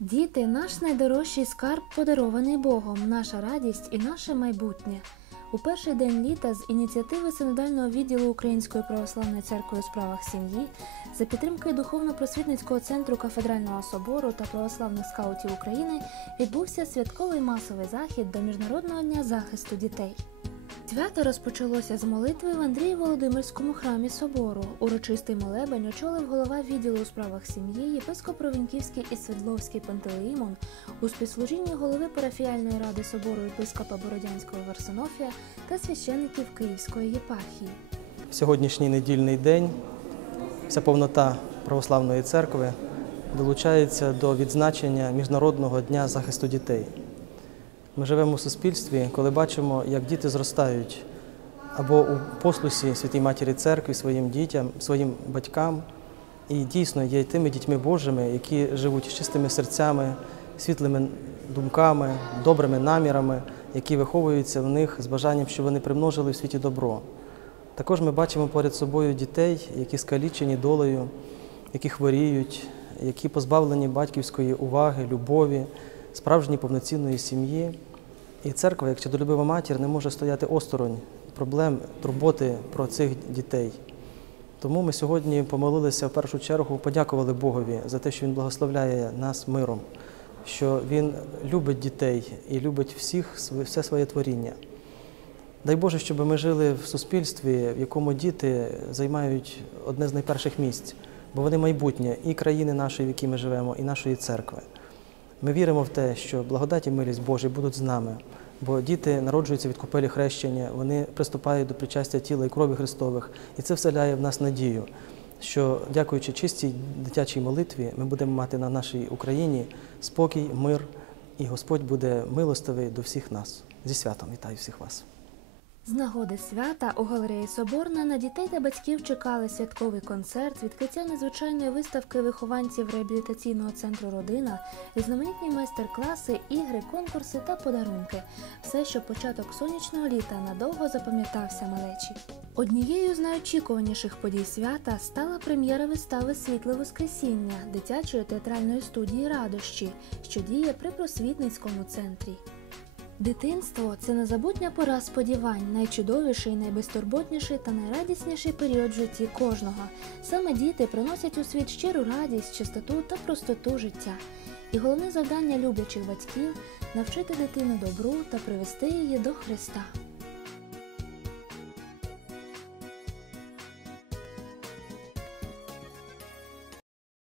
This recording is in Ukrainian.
Діти наш найдорожчий скарб, подарований Богом, наша радість і наше майбутнє. У перший день літа з ініціативи Синодального відділу Української православної церкви у справах сім'ї за підтримки духовно-просвітницького центру кафедрального собору та православних скаутів України відбувся святковий масовий захід до Міжнародного дня захисту дітей. Свято розпочалося з молитви в Андрії Володимирському храмі собору. Урочистий молебень очолив голова відділу у справах сім'ї, єпископ Провінківський і Свердловський Пантелеїмон у співслужінні голови парафіальної ради собору єпископа Бородянського Варсонофія та священників Київської єпархії. Сьогоднішній недільний день вся повнота православної церкви долучається до відзначення Міжнародного дня захисту дітей. Ми живемо у суспільстві, коли бачимо, як діти зростають або у послусі Святій Матері Церкви своїм дітям, своїм батькам, і дійсно є тими дітьми Божими, які живуть з чистими серцями, світлими думками, добрими намірами, які виховуються в них з бажанням, щоб вони примножили в світі добро. Також ми бачимо поряд собою дітей, які скалічені долею, які хворіють, які позбавлені батьківської уваги, любові, справжньої повноцінної сім'ї. І церква, як чудолюбива матір, не може стояти осторонь проблем, турботи про цих дітей. Тому ми сьогодні помолилися в першу чергу, подякували Богові за те, що Він благословляє нас миром, що Він любить дітей і любить всіх, все своє творіння. Дай Боже, щоб ми жили в суспільстві, в якому діти займають одне з найперших місць, бо вони майбутнє і країни нашої, в якій ми живемо, і нашої церкви. Ми віримо в те, що благодать і милість Божі будуть з нами, бо діти народжуються від купелі хрещення, вони приступають до причастя тіла і крові Христових, і це вселяє в нас надію, що, дякуючи чистій дитячій молитві, ми будемо мати на нашій Україні спокій, мир, і Господь буде милостивий до всіх нас. Зі святом вітаю всіх вас. З нагоди свята у галереї Соборна на дітей та батьків чекали святковий концерт, відкриття незвичайної виставки вихованців реабілітаційного центру Родина, різноманітні майстер-класи, ігри, конкурси та подарунки. Все, щоб початок сонячного літа надовго запам'ятався малечі. Однією з найочікуваніших подій свята стала прем'єра вистави Світле Воскресіння дитячої театральної студії Радощі, що діє при просвітницькому центрі. Дитинство це незабутня пора сподівань, найчудовіший, найбезтурботніший та найрадісніший період в житті кожного. Саме діти приносять у світ щиру радість, чистоту та простоту життя. І головне завдання люблячих батьків навчити дитину добру та привести її до Христа.